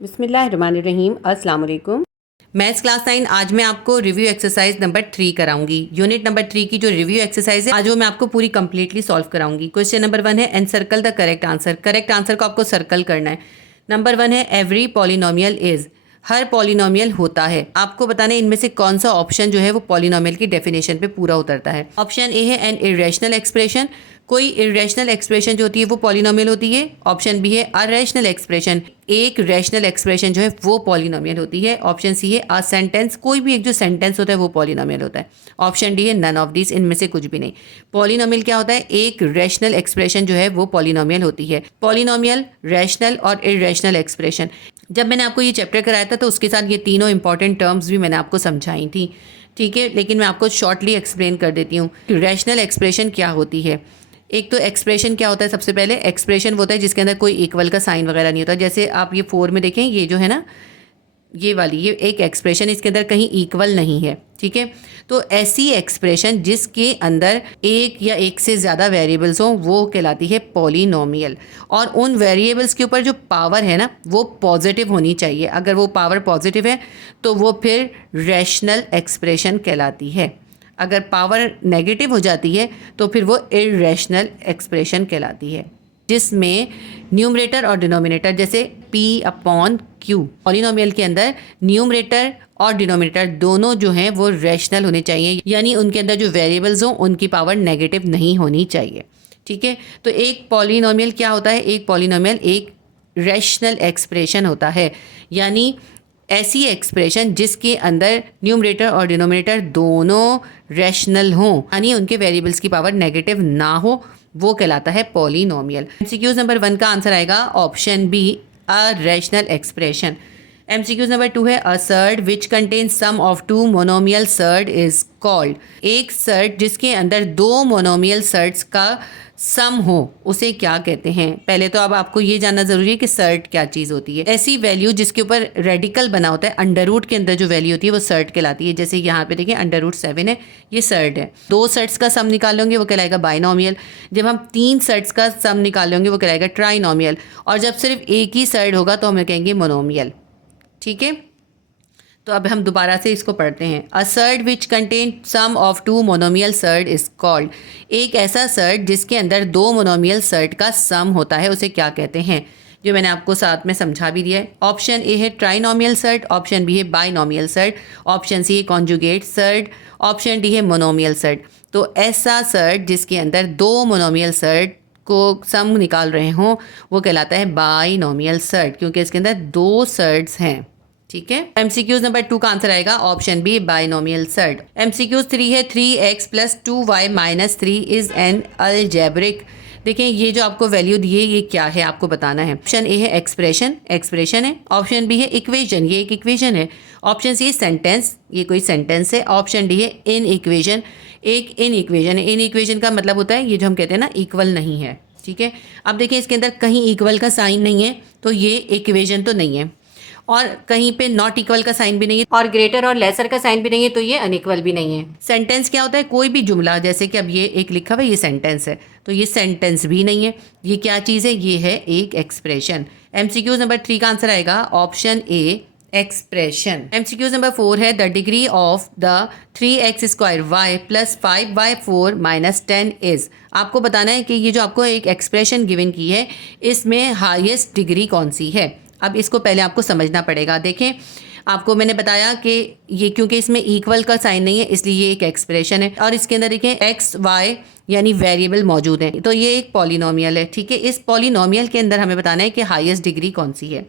बिस्मिल्लाहिर्रहमानिर्रहीम। अस्सलाम वालेकुम। मैथ्स क्लास 9 आज मैं आपको रिव्यू एक्सरसाइज नंबर 3 कराऊंगी। यूनिट नंबर 3 की जो रिव्यू एक्सरसाइज है आज वो मैं आपको पूरी कंप्लीटली सॉल्व कराऊंगी। क्वेश्चन नंबर 1 है encircle the correct answer. Correct answer को आपको सर्कल करना है। नंबर 1 है every polynomial is, her polynomial होता है। आपको बताना है इनमें से कौन सा ऑप्शन जो है वो पॉलिनोमियल की डेफिनेशन पे पूरा उतरता है। ऑप्शन ए है एन इरेशनल एक्सप्रेशन, कोई इरेशनल एक्सप्रेशन जो होती है वो पॉलिनोमियल होती है। ऑप्शन बी है अरेशनल एक्सप्रेशन, एक रैशनल एक्सप्रेशन जो है वो पॉलिनोमियल होती है। ऑप्शन सी है अ सेंटेंस, कोई भी एक जो सेंटेंस होता है वो पॉलिनोमियल होता है। ऑप्शन डी है नन ऑफ दिस, इनमें से कुछ भी नहीं। पॉलिनोमियल क्या होता है? एक रैशनल एक्सप्रेशन जो है वो पॉलिनोमियल होती है। पॉलिनोमियल, रैशनल और इरेशनल एक्सप्रेशन, जब मैंने आपको ये चैप्टर कराया था तो उसके साथ ये तीनों इंपॉर्टेंट टर्म्स भी मैंने आपको समझाई थी, ठीक है। लेकिन मैं आपको शॉर्टली एक्सप्लेन कर देती हूँ। रैशनल एक्सप्रेशन क्या होती है? एक तो एक्सप्रेशन क्या होता है? सबसे पहले एक्सप्रेशन वो होता है जिसके अंदर कोई इक्वल का साइन वगैरह नहीं होता। जैसे आप ये 4 में देखें, ये जो है ना, ये वाली, ये एक एक्सप्रेशन, इसके अंदर कहीं इक्वल नहीं है, ठीक है। तो ऐसी एक्सप्रेशन जिसके अंदर एक या एक से ज़्यादा वेरिएबल्स हों वो कहलाती है पॉलिनोमियल। और उन वेरिएबल्स के ऊपर जो पावर है ना वो पॉजिटिव होनी चाहिए। अगर वो पावर पॉजिटिव है तो वो फिर रैशनल एक्सप्रेशन कहलाती है। अगर पावर नेगेटिव हो जाती है तो फिर वो इरेशनल एक्सप्रेशन कहलाती है, जिसमें न्यूमरेटर और डिनोमिनेटर जैसे P/Q, पॉलिनोमियल के अंदर न्यूमरेटर और डिनोमिनेटर दोनों जो हैं वो रैशनल होने चाहिए, यानी उनके अंदर जो वेरिएबल्स हों उनकी पावर नेगेटिव नहीं होनी चाहिए, ठीक है। तो एक पॉलिनोमियल क्या होता है? एक पॉलिनोमियल एक रैशनल एक्सप्रेशन होता है, यानी ऐसी एक्सप्रेशन जिसके अंदर न्यूमरेटर और डिनोमिनेटर दोनों रैशनल हों, यानी उनके वेरिएबल्स की पावर नेगेटिव ना हो, वो कहलाता है पॉलिनोमियल। एमसीक्यूज नंबर 1 का आंसर आएगा option B, a rational expression. MCQs number 2 है a surd which contains sum of two monomial surd is called. एक सर्ड जिसके अंदर दो मोनोमियल सर्ड्स का सम हो उसे क्या कहते हैं? पहले तो अब आपको ये जानना जरूरी है कि सर्ड क्या चीज़ होती है। ऐसी वैल्यू जिसके ऊपर रेडिकल बना होता है, अंडर रूट के अंदर जो वैल्यू होती है वो सर्ड कहलाती है। जैसे यहाँ पे देखिए √7 है, ये सर्ड है। दो सर्ड्स का सम निकाल लेंगे वो कहलाएगा बाइनोमियल। जब हम 3 सर्ड्स का सम निकाल लेंगे वो कहलाएगा ट्राइनोमियल। और जब सिर्फ एक ही सर्ड होगा तो हम कहेंगे मोनोमियल, ठीक है। तो अब हम दोबारा से इसको पढ़ते हैं। A surd which contain sum of two monomial surd is called. एक ऐसा सर्ड जिसके अंदर दो मोनोमियल सर्ड का सम होता है उसे क्या कहते हैं? जो मैंने आपको साथ में समझा भी दिया है। ऑप्शन ए है ट्राइनोमियल सर्ड, ऑप्शन बी है बाइनोमियल सर्ड, ऑप्शन सी है कॉन्जुगेट सर्ड, ऑप्शन डी है मोनोमियल सर्ड। तो ऐसा सर्ड जिसके अंदर दो मोनोमियल सर्ड को सम निकाल रहे हों वो कहलाता है बाइनोमियल सर्ड, क्योंकि इसके अंदर दो सर्ड्स हैं, ठीक है। एमसीक्यूज नंबर 2 का आंसर आएगा option B, binomial surd. MCQs 3 है 3x + 2y - 3 is an algebraic. देखिए ये जो आपको वैल्यू दी है ये क्या है आपको बताना है। ऑप्शन ए है एक्सप्रेशन, एक्सप्रेशन है। ऑप्शन बी है इक्वेशन, ये एक इक्वेशन है। ऑप्शन सी है सेंटेंस, ये कोई सेंटेंस है। ऑप्शन डी है इन इक्वेशन, एक इन इक्वेशन है। इन इक्वेशन का मतलब होता है ये जो हम कहते हैं ना इक्वल नहीं है, ठीक है। अब देखिए इसके अंदर कहीं इक्वल का साइन नहीं है तो ये इक्वेशन तो नहीं है, और कहीं पे नॉट इक्वल का साइन भी नहीं है, और ग्रेटर और लेसर का साइन भी नहीं है, तो ये अनइक्वल भी नहीं है। सेंटेंस क्या होता है? कोई भी जुमला, जैसे कि अब ये एक लिखा हुआ है ये सेंटेंस है, तो ये सेंटेंस भी नहीं है। ये क्या चीज़ है? ये है एक एक्सप्रेशन। एमसीक्यूज नंबर 3 का आंसर आएगा ऑप्शन ए, एक्सप्रेशन। एमसीक्यूज नंबर 4 है the degree of the 3x² + 5y4 - 10 is. आपको बताना है कि ये जो आपको एक एक्सप्रेशन गिवन की है इसमें हाईएस्ट डिग्री कौन सी है। अब इसको पहले आपको समझना पड़ेगा। देखें आपको मैंने बताया कि ये क्योंकि इसमें इक्वल का साइन नहीं है इसलिए ये एक एक्सप्रेशन है, और इसके अंदर देखें x, y यानी वेरिएबल मौजूद है, तो ये एक पॉलिनोमियल है, ठीक है। इस पॉलिनोमियल के अंदर हमें बताना है कि हाईएस्ट डिग्री कौन सी है।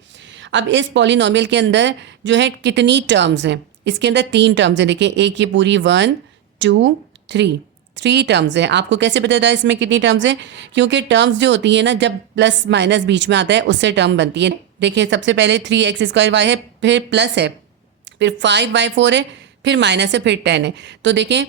अब इस पॉलिनोमियल के अंदर जो है कितनी टर्म्स हैं? इसके अंदर 3 टर्म्स हैं। देखिए एक ये पूरी 1 2 3 टर्म्स हैं। आपको कैसे पता था इसमें कितनी टर्म्स हैं? क्योंकि टर्म्स जो होती हैं ना, जब प्लस माइनस बीच में आता है उससे टर्म बनती है। देखिए सबसे पहले 3x² है, फिर प्लस है, फिर 5y4 है, फिर माइनस है, फिर 10 है। तो देखें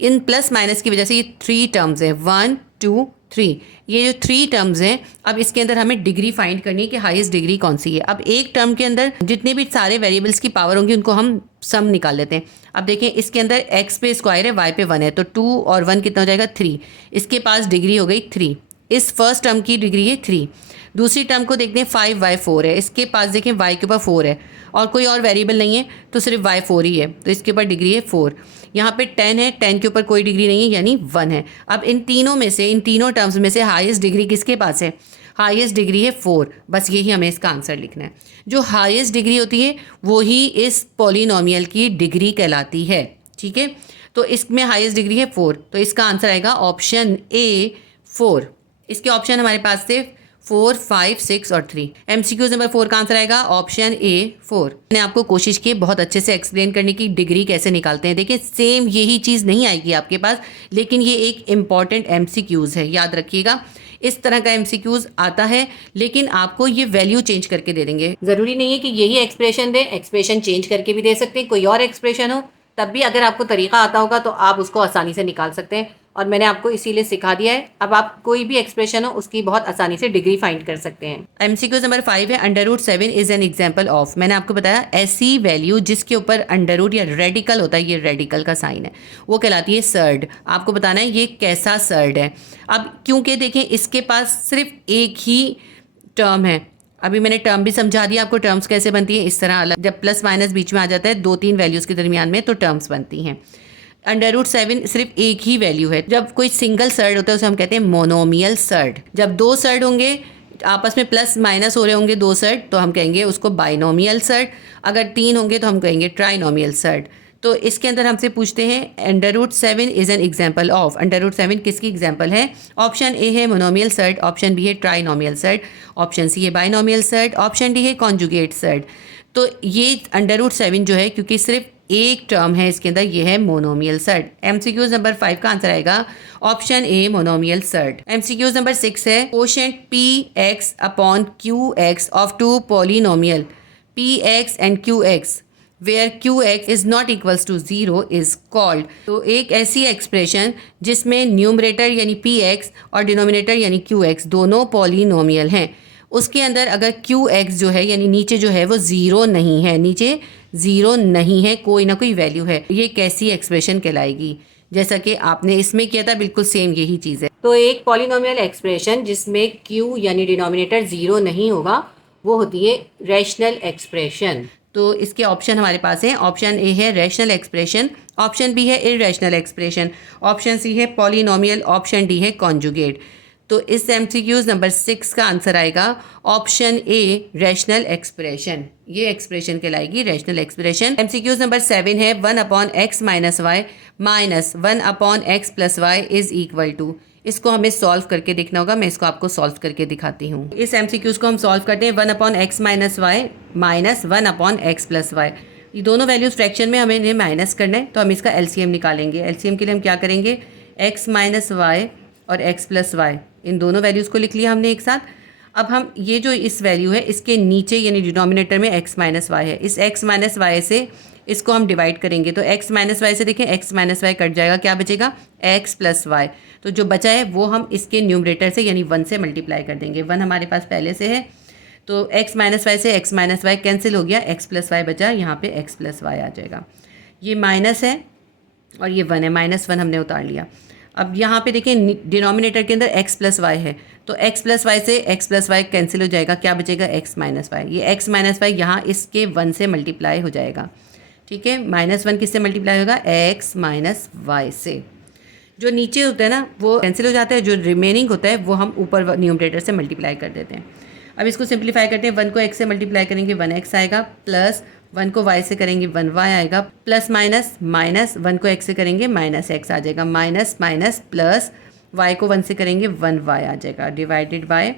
इन प्लस माइनस की वजह से ये 3 टर्म्स हैं, 1 2 3। ये जो 3 टर्म्स हैं, अब इसके अंदर हमें डिग्री फाइंड करनी है कि हाईएस्ट डिग्री कौन सी है। अब एक टर्म के अंदर जितने भी सारे वेरिएबल्स की पावर होंगी उनको हम सम निकाल लेते हैं। अब देखें इसके अंदर x पे स्क्वायर है, y पे 1 है, तो 2 और 1 कितना हो जाएगा 3। इसके पास डिग्री हो गई 3, इस फर्स्ट टर्म की डिग्री है 3। दूसरी टर्म को देखते हैं 5y4 है, इसके पास देखें y के ऊपर 4 है और कोई और वेरिएबल नहीं है तो सिर्फ y4 ही है, तो इसके ऊपर डिग्री है 4। यहाँ पे 10 है, 10 के ऊपर कोई डिग्री नहीं है यानी 1 है। अब इन तीनों में से, इन तीनों टर्म्स में से हाईएस्ट डिग्री किसके पास है? हाईएस्ट डिग्री है 4। बस यही हमें इसका आंसर लिखना है। जो हाईएस्ट डिग्री होती है वो ही इस पॉलिनोमियल की डिग्री कहलाती है। ठीक है, तो इसमें हाईएस्ट डिग्री है 4, तो इसका आंसर आएगा ऑप्शन ए 4। इसके ऑप्शन हमारे पास थे 4, 5, 6 और 3। MCQ नंबर 4 का आंसर आएगा ऑप्शन ए 4। मैंने आपको कोशिश की बहुत अच्छे से एक्सप्लेन करने की डिग्री कैसे निकालते हैं। देखिए सेम यही चीज़ नहीं आएगी आपके पास, लेकिन ये एक इम्पॉर्टेंट MCQs है, याद रखिएगा। इस तरह का MCQs आता है, लेकिन आपको ये वैल्यू चेंज करके दे देंगे। ज़रूरी नहीं है कि यही एक्सप्रेशन दे, एक्सप्रेशन चेंज करके भी दे सकते हैं, कोई और एक्सप्रेशन हो तब भी अगर आपको तरीका आता होगा तो आप उसको आसानी से निकाल सकते हैं, और मैंने आपको इसीलिए सिखा दिया है। अब आप कोई भी एक्सप्रेशन हो उसकी बहुत आसानी से डिग्री फाइंड कर सकते हैं। MCQ नंबर 5 है, √7 इज एन एग्जाम्पल ऑफ। मैंने आपको बताया ऐसी वैल्यू जिसके ऊपर अंडर या रेडिकल होता है, ये रेडिकल का साइन है, वो कहलाती है सर्ड। आपको बताना है ये कैसा सर्ड है। अब क्योंकि देखें इसके पास सिर्फ एक ही टर्म है, अभी मैंने टर्म भी समझा दिया आपको, टर्म्स कैसे बनती है। इस तरह अलग, जब प्लस माइनस बीच में आ जाता है 2-3 वैल्यूज़ के दरमियान में, तो टर्म्स बनती हैं। √7 सिर्फ एक ही वैल्यू है। जब कोई सिंगल सर्ड होता है उसे हम कहते हैं मोनोमियल सर्ड। जब 2 सर्ड होंगे आपस में प्लस माइनस हो रहे होंगे 2 सर्ड, तो हम कहेंगे उसको बाइनोमियल सर्ड। अगर 3 होंगे तो हम कहेंगे ट्राइनोमियल सर्ड। तो इसके अंदर हमसे पूछते हैं √7 इज एन एग्जाम्पल ऑफ। √7 किसकी एग्जाम्पल है? ऑप्शन ए है मोनोमियल सर्ड, ऑप्शन बी है ट्राइनोमियल सर्ड, ऑप्शन सी है बाइनोमियल सर्ड, ऑप्शन डी है कॉन्जुगेट सर्ड। तो ये √7 जो है, क्योंकि सिर्फ एक टर्म है इसके अंदर, ये है मोनोमियल सर्ड। MCQ नंबर 5 का आंसर आएगा option a monomial surd. MCQ number 6 है, quotient PX upon QX of 2 polynomial PX and QX where QX is not equals to 0 is called। तो एक ऐसी एक्सप्रेशन जिसमें न्यूमरेटर यानी PX और denominator यानी QX दोनों पॉलिनोमियल हैं, उसके अंदर अगर QX जो है यानी नीचे जो है वो 0 नहीं है, नीचे 0 नहीं है, कोई ना कोई वैल्यू है, ये कैसी एक्सप्रेशन कहलाएगी? जैसा कि आपने इसमें किया था, बिल्कुल सेम यही चीज़ है। तो एक पॉलिनोमियल एक्सप्रेशन जिसमें Q यानी डिनोमिनेटर 0 नहीं होगा वो होती है रैशनल एक्सप्रेशन। तो इसके ऑप्शन हमारे पास हैं, ऑप्शन ए है रैशनल एक्सप्रेशन, ऑप्शन बी है इररेशनल एक्सप्रेशन, ऑप्शन सी है पॉलिनोमियल, ऑप्शन डी है कॉन्जुगेट। तो इस MCQ नंबर 6 का आंसर आएगा ऑप्शन ए रैशनल एक्सप्रेशन। ये एक्सप्रेशन कहलाएगी रैशनल एक्सप्रेशन। MCQ नंबर 7 है, 1/x minus y minus 1/x plus y is equal to. इसको हमें सॉल्व करके देखना होगा, मैं इसको आपको सॉल्व करके दिखाती हूँ। इस MCQs को हम सॉल्व करते हैं। 1/x minus y minus 1/x plus y, ये दोनों वैल्यूज फ्रैक्शन में हमें इन्हें माइनस करना है, तो हम इसका LCM निकालेंगे। LCM के लिए हम क्या करेंगे, x माइनस वाई और x प्लस वाई, इन दोनों वैल्यूज़ को लिख लिया हमने एक साथ। अब हम ये जो इस वैल्यू है इसके नीचे यानी डिनोमिनेटर में x माइनस वाई है, इस x माइनस वाई से इसको हम डिवाइड करेंगे, तो x माइनस वाई से देखें x माइनस वाई कट जाएगा, क्या बचेगा x प्लस वाई। तो जो बचा है वो हम इसके न्यूमरेटर से यानी 1 से मल्टीप्लाई कर देंगे। 1 हमारे पास पहले से है, तो x माइनस वाई से x माइनस वाई कैंसिल हो गया, x प्लस वाई बचा, यहाँ पे x प्लस वाई आ जाएगा। ये माइनस है और ये 1 है, -1 हमने उतार लिया। अब यहाँ पे देखें डिनोमिनेटर के अंदर x प्लस वाई है, तो x प्लस वाई से x प्लस वाई कैंसिल हो जाएगा, क्या बचेगा x माइनस वाई। ये x माइनस वाई यहाँ इसके 1 से मल्टीप्लाई हो जाएगा, ठीक है। -1 किससे मल्टीप्लाई होगा, x माइनस वाई से। जो नीचे होता है ना वो कैंसिल हो जाता है, जो रिमेनिंग होता है वो हम ऊपर न्यूमरेटर से मल्टीप्लाई कर देते हैं। अब इसको सिंप्लीफाई करते हैं, 1 को x से मल्टीप्लाई करेंगे 1x आएगा, प्लस 1 को y से करेंगे 1y आएगा, प्लस माइनस माइनस 1 को x से करेंगे -x आ जाएगा, माइनस माइनस प्लस y को 1 से करेंगे 1y आ जाएगा, divided by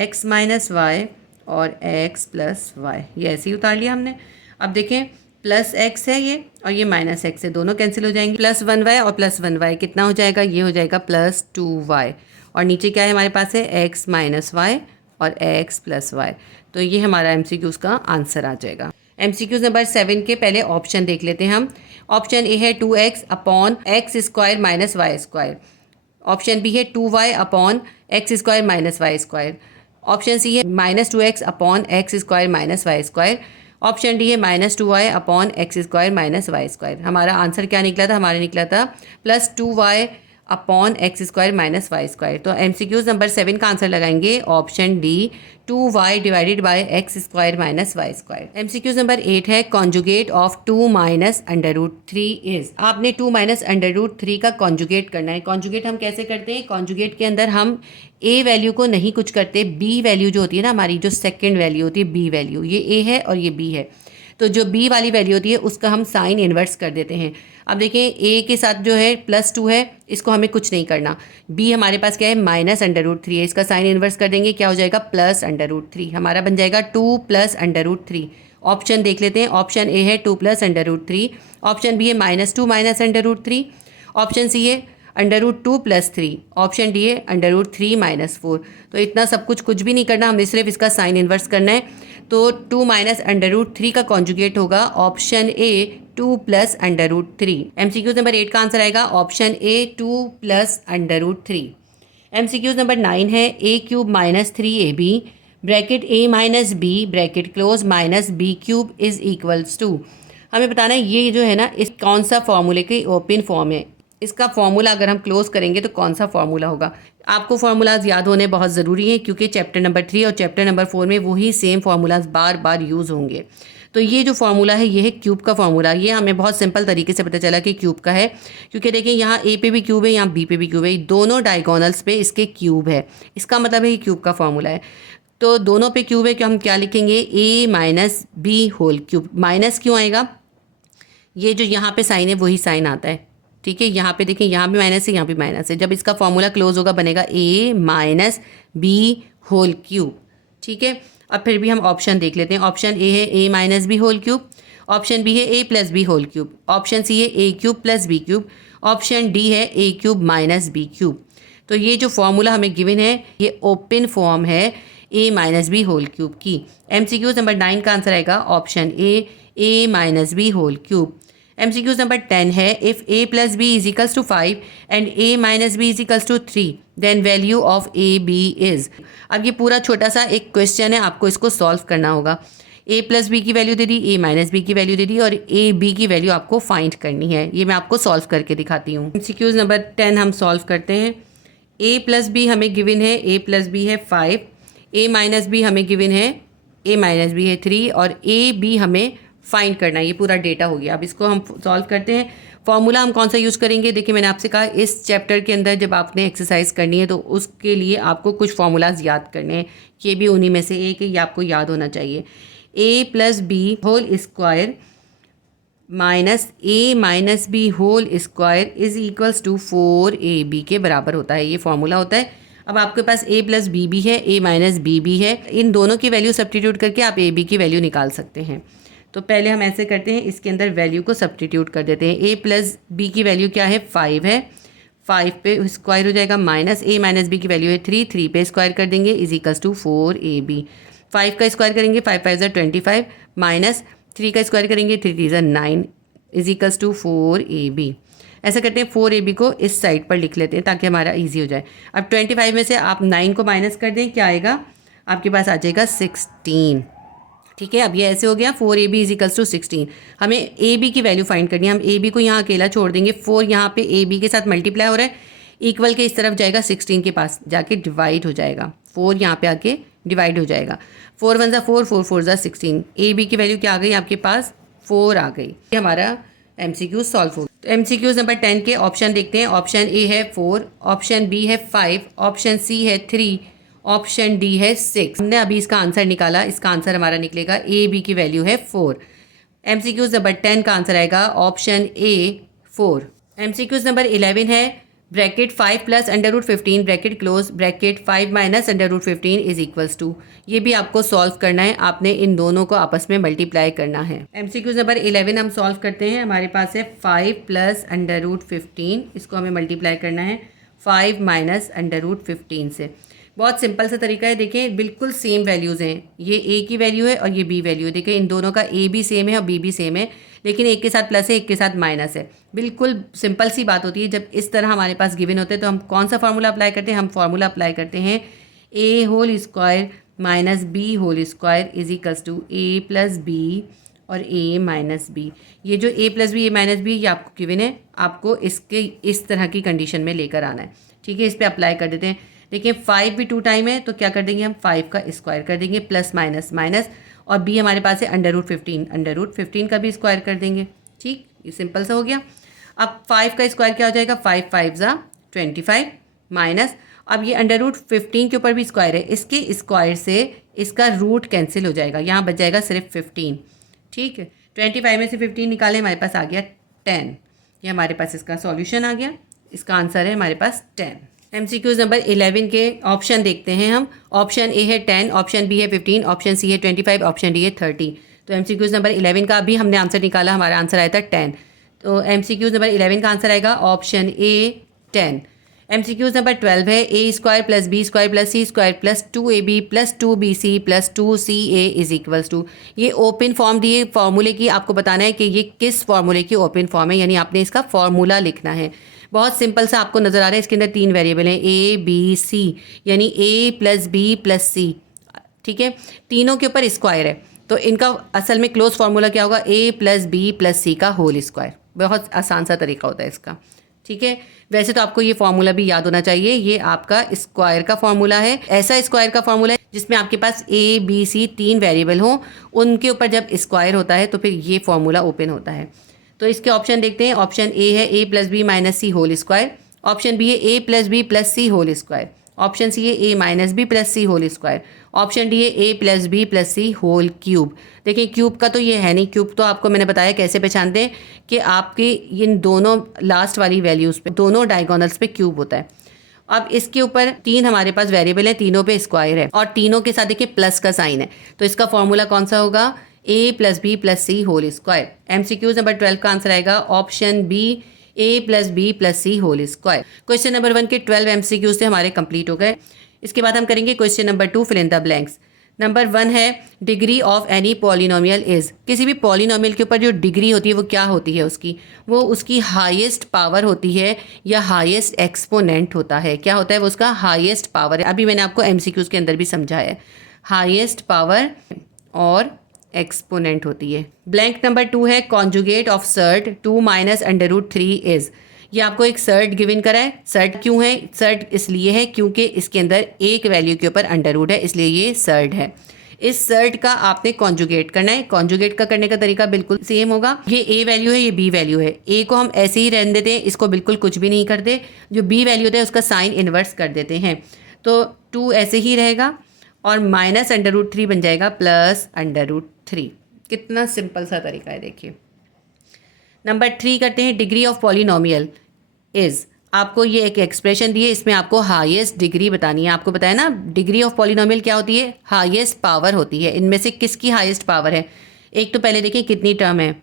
x minus y और x प्लस वाई। ये ऐसे ही उतार लिया हमने। अब देखें प्लस x है ये और ये माइनस x है, दोनों कैंसिल हो जाएंगे। प्लस 1y और प्लस 1y कितना हो जाएगा, ये हो जाएगा प्लस 2y, और नीचे क्या है हमारे पास है x माइनस वाई और x प्लस वाई। तो ये हमारा MCQ का आंसर आ जाएगा। MCQ नंबर 7 के पहले ऑप्शन देख लेते हैं हम। ऑप्शन ए है 2x upon x square minus Y square, option B है 2y upon x square minus Y square, option C है -2x upon x square minus Y square, option D है -2y upon x square minus Y square. हमारा answer क्या निकला था, हमारा निकला था +2y upon x square minus Y square. तो MCQs नंबर 7 का आंसर लगाएंगे option D 2y divided by x square minus Y square. MCQs number 8 है conjugate of 2 minus under root 3 is. आपने 2 माइनस अंडर रूट 3 का conjugate करना है। Conjugate हम कैसे करते हैं? कॉन्जुगेट के अंदर हम ए वैल्यू को नहीं कुछ करते, बी वैल्यू जो होती है ना हमारी, जो सेकेंड वैल्यू होती है बी वैल्यू, ये ए है और ये बी है, तो जो बी वाली वैल्यू होती है उसका हम साइन इन्वर्स कर देते हैं। अब देखें ए के साथ जो है +2 है, इसको हमें कुछ नहीं करना। बी हमारे पास क्या है? माइनस अंडर रूट 3 है, इसका साइन इन्वर्स कर देंगे, क्या हो जाएगा? Plus under root 3। हमारा बन जाएगा 2 प्लस अंडर रूट 3। ऑप्शन देख लेते हैं। ऑप्शन ए है 2 plus under root 3, option B है -2 minus under root 3, option C है अंडर रूट 2 + 3, ऑप्शन डी है अंडर रूट 3 - 4। तो इतना सब कुछ भी नहीं करना, हमें सिर्फ इसका साइन इन्वर्स करना है। तो 2 माइनस अंडर रूट 3 का कॉन्जुगेट होगा option A 2 plus under root 3। MCQs number 8 का आंसर आएगा option A 2 plus under root 3। MCQs number 9 है a³ minus 3ab bracket a minus b bracket close minus b³ is equals to. हमें बताना है ये जो है ना, इस कौन सा फॉर्मूले की ओपन फॉर्म है, इसका फॉर्मूला अगर हम क्लोज करेंगे तो कौन सा फॉर्मूला होगा। आपको फार्मूलाज याद होने बहुत ज़रूरी है क्योंकि चैप्टर नंबर 3 और चैप्टर नंबर 4 में वही सेम फार्मूलाज बार बार यूज़ होंगे। तो ये जो फार्मूला है ये है क्यूब का फार्मूला। ये हमें बहुत सिंपल तरीके से पता चला कि क्यूब का है, क्योंकि देखिए यहाँ ए पे भी क्यूब है, यहाँ बी पे भी क्यूब है, दोनों डायगोनल्स पे इसके क्यूब है, इसका मतलब है ये क्यूब का फार्मूला है। तो दोनों पे क्यूब है, कि हम क्या लिखेंगे? a minus B whole cube. Minus क्यों आएगा? ये जो यहाँ पे साइन है वही साइन आता है, ठीक है। यहाँ पे देखिए यहाँ भी माइनस है, यहाँ भी माइनस है। जब इसका फॉर्मूला क्लोज होगा बनेगा a minus B whole cube, ठीक है। अब फिर भी हम ऑप्शन देख लेते हैं। ऑप्शन ए है a minus B whole cube, option B है a plus B whole cube, option C है a³ plus b cube, option D है a³ माइनस बी क्यूब। तो ये जो फॉर्मूला हमें गिवन है ये ओपन फॉर्म है a minus B whole cube की। MCQs नंबर 9 का आंसर आएगा option a minus B whole cube. MCQs number 10 है if a plus b is equals to 5 and a minus b is equals to 3 then value of a b is. अब ये पूरा छोटा सा एक question है, आपको इसको सॉल्व करना होगा। a प्लस बी की वैल्यू दे दी, a माइनस बी की वैल्यू दे दी और a b की वैल्यू आपको फाइंड करनी है। ये मैं आपको सॉल्व करके दिखाती हूँ। MCQs नंबर 10 हम सॉल्व करते हैं। a प्लस बी हमें गिवन है, a प्लस बी है 5, a माइनस बी हमें गिवन है, a माइनस बी है 3 और a b हमें फाइंड करना है। ये पूरा डेटा हो गया। अब इसको हम सॉल्व करते हैं। फॉर्मूला हम कौन सा यूज़ करेंगे? देखिए मैंने आपसे कहा इस चैप्टर के अंदर जब आपने एक्सरसाइज करनी है तो उसके लिए आपको कुछ फार्मूलाज याद करने हैं। ये भी उन्हीं में से एक है, ये आपको याद होना चाहिए। a plus B whole square minus a minus B whole square is equals to 4ab के बराबर होता है। ये फार्मूला होता है। अब आपके पास a प्लस बी भी है, a माइनस बी भी है, इन दोनों की वैल्यू सब्स्टिट्यूट करके आप a b की वैल्यू निकाल सकते हैं। तो पहले हम ऐसे करते हैं, इसके अंदर वैल्यू को सब्स्टिट्यूट कर देते हैं। a प्लस बी की वैल्यू क्या है? 5 है, 5 पे स्क्वायर हो जाएगा, माइनस a माइनस बी की वैल्यू है 3, 3 पे स्क्वायर कर देंगे इज इक्वल्स टू 4ab। 5 का स्क्वायर करेंगे 5 5 = 25 माइनस 3 का स्क्वायर करेंगे 3 3 = 9 इज इक्वल्स टू 4ab। ऐसा करते हैं 4ab को इस साइड पर लिख लेते हैं ताकि हमारा ईजी हो जाए। अब 25 में से आप 9 को माइनस कर दें, क्या आएगा? आपके पास आ जाएगा 16, ठीक है। अब ये ऐसे हो गया 4ab इज इक्वल्स टू 16। हमें ab की वैल्यू फाइंड करनी है। हम ab को यहाँ अकेला छोड़ देंगे, 4 यहाँ पे ab के साथ मल्टीप्लाई हो रहा है, इक्वल के इस तरफ जाएगा, 16 के पास जाके डिवाइड हो जाएगा, 4 यहाँ पे आके डिवाइड हो जाएगा। 4 1 = 4, 4 4 = 16। ab की वैल्यू क्या आ गई आपके पास? 4 आ गई। ये हमारा MCQ सॉल्व हो। तो MCQs नंबर 10 के ऑप्शन देखते हैं। ऑप्शन ए है 4, ऑप्शन बी है 5, ऑप्शन सी है 3, ऑप्शन डी है 6। हमने अभी इसका आंसर निकाला, इसका आंसर हमारा निकलेगा a b की वैल्यू है 4। MCQs नंबर 10 का आंसर आएगा ऑप्शन ए 4। MCQs नंबर 11 है bracket 5 plus under root 15 bracket close bracket 5 minus under root 15 is equals to. ये भी आपको सॉल्व करना है, आपने इन दोनों को आपस में मल्टीप्लाई करना है। MCQs नंबर 11 हम सॉल्व करते हैं। हमारे पास है 5 प्लस अंडर रूट 15, इसको हमें मल्टीप्लाई करना है 5 माइनस अंडर रूट 15 से। बहुत सिंपल सा तरीका है, देखें बिल्कुल सेम वैल्यूज़ हैं, ये a की वैल्यू है और ये b वैल्यू है। देखें इन दोनों का a भी सेम है और b भी सेम है, लेकिन एक के साथ प्लस है, एक के साथ माइनस है। बिल्कुल सिंपल सी बात होती है। जब इस तरह हमारे पास गिवन होते हैं तो हम कौन सा फार्मूला अप्लाई करते हैं? हम फार्मूला अप्लाई करते हैं a whole square minus b whole square is equals to a plus B और a माइनस बी। ये जो a plus B, a minus B, ये आपको गिवन है, आपको इसके इस तरह की कंडीशन में लेकर आना है। ठीक है, इस पर अप्लाई कर देते हैं। देखिए 5 भी 2 टाइम है, तो क्या कर देंगे हम 5 का स्क्वायर कर देंगे, प्लस माइनस माइनस, और b हमारे पास है √15, √15 का भी स्क्वायर कर देंगे। ठीक, ये सिंपल सा हो गया। अब 5 का स्क्वायर क्या हो जाएगा, 5 5 ज़ा 25 माइनस, अब ये √15 के ऊपर भी स्क्वायर है, इसके स्क्वायर से इसका रूट कैंसिल हो जाएगा, यहाँ बच जाएगा सिर्फ 15। ठीक है, 25 में से 15 निकाले, हमारे पास आ गया 10। ये हमारे पास इसका सॉल्यूशन आ गया। इसका आंसर है हमारे पास 10। MCQs नंबर 11 के ऑप्शन देखते हैं हम। ऑप्शन ए है 10, ऑप्शन बी है 15, ऑप्शन सी है 25, ऑप्शन डी है 30। तो MCQs नंबर 11 का अभी हमने आंसर निकाला, हमारा आंसर आया था 10। तो MCQs नंबर 11 का आंसर आएगा ऑप्शन ए 10। MCQs नंबर 12 है a square plus B square plus C square plus 2ab plus 2bc plus 2ca is equals to. ये ओपन फॉर्म दिए फार्मूले की, आपको बताना है कि ये किस फार्मूले की ओपन फॉर्म है, यानी आपने इसका फार्मूला लिखना है। बहुत सिंपल सा आपको नजर आ रहा है, इसके अंदर 3 वेरिएबल हैं a b c, यानी a प्लस बी प्लस सी। ठीक है, तीनों के ऊपर स्क्वायर है, तो इनका असल में क्लोज फार्मूला क्या होगा, a प्लस बी प्लस सी का होल स्क्वायर। बहुत आसान सा तरीका होता है इसका। ठीक है, वैसे तो आपको ये फार्मूला भी याद होना चाहिए, ये आपका स्क्वायर का फार्मूला है। ऐसा स्क्वायर का फार्मूला है जिसमें आपके पास a b c 3 वेरिएबल हो, उनके ऊपर जब स्क्वायर होता है तो फिर ये फार्मूला ओपन होता है। तो इसके ऑप्शन देखते हैं। ऑप्शन ए है a plus B minus C whole square, option B है a plus B plus C whole square, option C है a minus B plus C whole square, option D है a plus B plus C whole cube. देखिए cube का तो ये है नहीं, cube तो आपको मैंने बताया कैसे पहचानते हैं कि आपके इन दोनों लास्ट वाली वैल्यूज़ पे, दोनों डायगोनल्स पे क्यूब होता है। अब इसके ऊपर 3 हमारे पास वेरिएबल है, तीनों पे स्क्वायर है और तीनों के साथ देखिए प्लस का साइन है, तो इसका फॉर्मूला कौन सा होगा, a plus B plus C whole square. MCQs number 12 का आंसर आएगा option B a plus B plus C whole square. Question number 1 के 12 MCQs से हमारे कंप्लीट हो गए। इसके बाद हम करेंगे question number 2, fill in the blanks. Number 1 है degree of any polynomial is. किसी भी पॉलिनोमियल के ऊपर जो डिग्री होती है वो क्या होती है उसकी, वो उसकी हाईएस्ट पावर होती है या हाईएस्ट एक्सपोनेंट होता है। क्या होता है वो, उसका हाईएस्ट पावर है। अभी मैंने आपको MCQs के अंदर भी समझाया है, हाईएस्ट पावर और एक्सपोनेंट होती है। ब्लैंक नंबर 2 है conjugate of surd 2 minus √3 is. ये आपको एक सर्ट गिवन करा है। सर्ट क्यों है, सर्ट इसलिए है क्योंकि इसके अंदर एक वैल्यू के ऊपर अंडर है, इसलिए ये सर्ट है। इस सर्ट का आपने कॉन्जुगेट करना है। कॉन्जुगेट का करने का तरीका बिल्कुल सेम होगा। ये a वैल्यू है, ये b वैल्यू है। a को हम ऐसे ही रहने देते हैं, इसको बिल्कुल कुछ भी नहीं करते। जो b वैल्यू होता है उसका साइन इन्वर्स कर देते हैं, तो 2 ऐसे ही रहेगा और माइनस √3 बन जाएगा प्लस √3। कितना सिंपल सा तरीका है, देखिए। नंबर 3 करते हैं डिग्री ऑफ पॉलिनोमियल इज। आपको ये एक एक्सप्रेशन दी है, इसमें आपको हाईएस्ट डिग्री बतानी है। आपको बताया ना डिग्री ऑफ पॉलिनोमियल क्या होती है, हाईएस्ट पावर होती है। इनमें से किसकी हाईएस्ट पावर है, एक तो पहले देखिए कितनी टर्म है,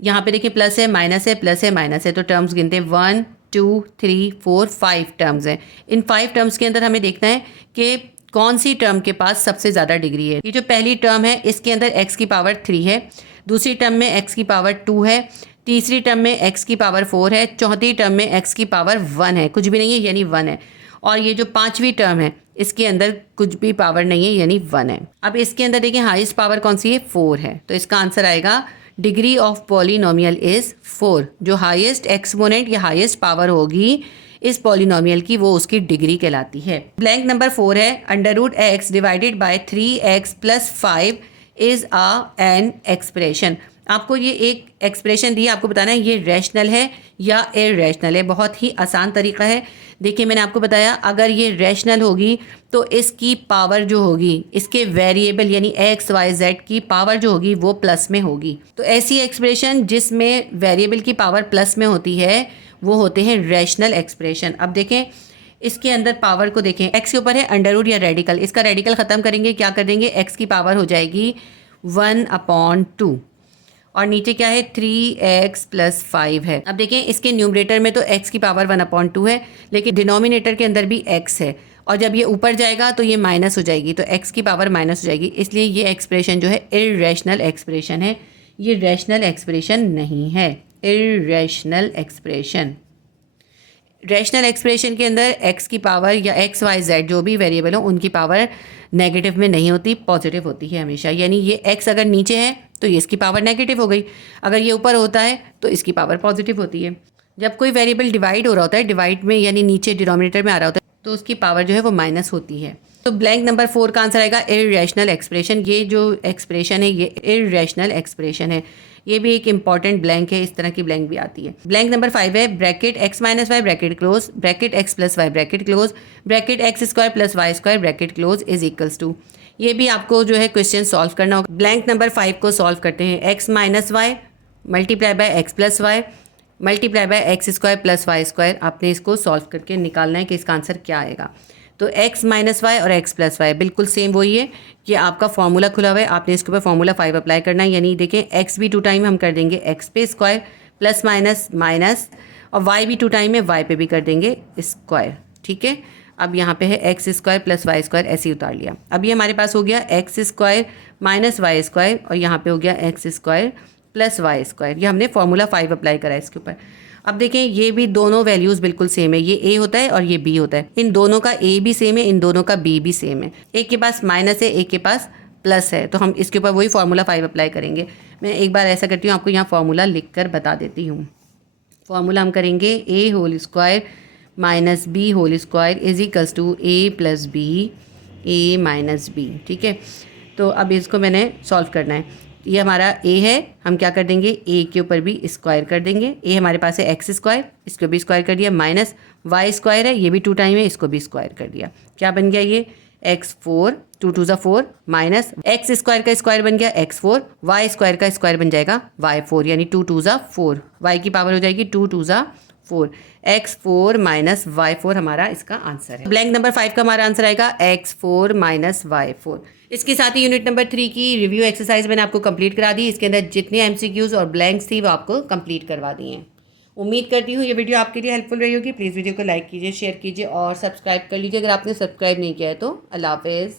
यहाँ पे देखिए प्लस है माइनस है, प्लस है माइनस है, तो टर्म्स गिनते हैं 1 2 3 4 5 टर्म्स हैं। इन 5 टर्म्स के अंदर हमें देखना है कि कौन सी टर्म के पास सबसे ज़्यादा डिग्री है। ये जो पहली टर्म है इसके अंदर x की पावर 3 है, दूसरी टर्म में x की पावर 2 है, तीसरी टर्म में x की पावर 4 है, चौथी टर्म में x की पावर 1 है, कुछ भी नहीं है यानी 1 है, और ये जो पांचवी टर्म है इसके अंदर कुछ भी पावर नहीं है यानी 1 है। अब इसके अंदर देखिए हाईएस्ट पावर कौन सी है, 4 है, तो इसका आंसर आएगा डिग्री ऑफ पॉलिनोमियल इज 4। जो हाईएस्ट एक्सपोनेंट या हाईएस्ट पावर होगी इस पॉलिनोमियल की, वो उसकी डिग्री कहलाती है। ब्लैंक नंबर 4 है √x divided by 3x plus 5 is an expression. आपको ये एक एक्सप्रेशन दी है, आपको बताना है ये रैशनल है या इररेशनल है। बहुत ही आसान तरीका है। देखिए मैंने आपको बताया अगर ये रैशनल होगी तो इसकी पावर जो होगी, इसके वेरिएबल यानी x y z की पावर जो होगी वो प्लस में होगी। तो ऐसी एक्सप्रेशन जिसमें वेरिएबल की पावर प्लस में होती है वो होते हैं रैशनल एक्सप्रेशन। अब देखें इसके अंदर पावर को देखें, x के ऊपर है अंडर या रेडिकल, इसका रेडिकल ख़त्म करेंगे, क्या कर देंगे, x की पावर हो जाएगी 1/2 और नीचे क्या है 3x प्लस 5 है। अब देखें इसके न्यूमरेटर में तो x की पावर 1/2 है, लेकिन डिनोमिनेटर के अंदर भी x है और जब ये ऊपर जाएगा तो ये माइनस हो जाएगी, तो x की पावर माइनस हो जाएगी, इसलिए ये एक्सप्रेशन जो है इररेशनल एक्सप्रेशन है। ये रैशनल एक्सप्रेशन नहीं है, इररेशनल एक्सप्रेशन। रैशनल एक्सप्रेशन के अंदर x की पावर या x y z जो भी वेरिएबल हो उनकी पावर नेगेटिव में नहीं होती, पॉजिटिव होती है हमेशा। यानी ये x अगर नीचे है तो ये इसकी पावर नेगेटिव हो गई। अगर ये ऊपर होता है तो इसकी पावर पॉजिटिव होती है। जब कोई वेरिएबल डिवाइड हो रहा होता है, डिवाइड में यानी नीचे डिनोमिनेटर में आ रहा होता है, तो उसकी पावर जो है वो माइनस होती है। तो ब्लैंक नंबर 4 का आंसर आएगा इर्रेशनल एक्सप्रेशन। ये जो एक्सप्रेशन है ये इर्रेशनल एक्सप्रेशन है। ये भी एक इंपॉर्टेंट ब्लैंक है, इस तरह की ब्लैंक भी आती है। ब्लैंक नंबर 5 है bracket x minus Y bracket close bracket x plus Y bracket close bracket X square plus Y square bracket close is equals to. ये भी आपको जो है क्वेश्चन सॉल्व करना होगा। ब्लैंक नंबर 5 को सॉल्व करते हैं। x minus Y multiply by X plus Y multiply by x square plus Y square. आपने इसको सॉल्व करके निकालना है कि इसका आंसर क्या आएगा। तो x माइनस वाई और x प्लस वाई बिल्कुल सेम वही है। ये आपका फॉर्मूला खुला हुआ है, आपने इसके ऊपर फॉर्मूला 5 अप्लाई करना है। यानी देखें x भी 2 टाइम हम कर देंगे x पे स्क्वायर प्लस माइनस माइनस, और y भी 2 टाइम है y पे भी कर देंगे स्क्वायर। ठीक है, अब यहाँ पे है X square plus Y square, ऐसे ही उतार लिया। अब ये हमारे पास हो गया X square minus Y square, और यहाँ पे हो गया X square plus Y square. ये हमने फॉर्मूला 5 अप्लाई करा है इसके ऊपर। अब देखें ये भी दोनों वैल्यूज़ बिल्कुल सेम है। ये a होता है और ये b होता है। इन दोनों का a भी सेम है, इन दोनों का b भी सेम है। एक के पास माइनस है, एक के पास प्लस है, तो हम इसके ऊपर वही फार्मूला 5 अप्लाई करेंगे। मैं एक बार ऐसा करती हूँ, आपको यहाँ फार्मूला लिख कर बता देती हूँ। फार्मूला हम करेंगे a whole square minus B whole square is equals to a plus B a minus B. ठीक है, तो अब इसको मैंने सॉल्व करना है। ये हमारा a है, हम क्या कर देंगे a के ऊपर भी स्क्वायर कर देंगे। a हमारे पास है एक्स स्क्वायर, इसको भी स्क्वायर कर दिया, माइनस वाई स्क्वायर है, ये भी 2 टाइम है, इसको भी स्क्वायर कर दिया। क्या बन गया ये x4 2 2 4 माइनस एक्स स्क्वायर का स्क्वायर बन गया x4, वाई स्क्वायर का स्क्वायर बन जाएगा y4 यानी 2 2 4, y की पावर हो जाएगी 2 2 4, x4 माइनस y4 हमारा इसका आंसर है। ब्लैंक नंबर 5 का हमारा आंसर आएगा x4 माइनस y4। इसके साथ ही यूनिट नंबर 3 की रिव्यू एक्सरसाइज मैंने आपको कंप्लीट करा दी। इसके अंदर जितने एमसीक्यूज और ब्लैंक्स थी वो आपको कंप्लीट करवा दी हैं। उम्मीद करती हूँ ये वीडियो आपके लिए हेल्पफुल रही होगी। प्लीज़ वीडियो को लाइक कीजिए, शेयर कीजिए और सब्सक्राइब कर लीजिए अगर आपने सब्सक्राइब नहीं किया है तो। अल्लाह हाफिज़।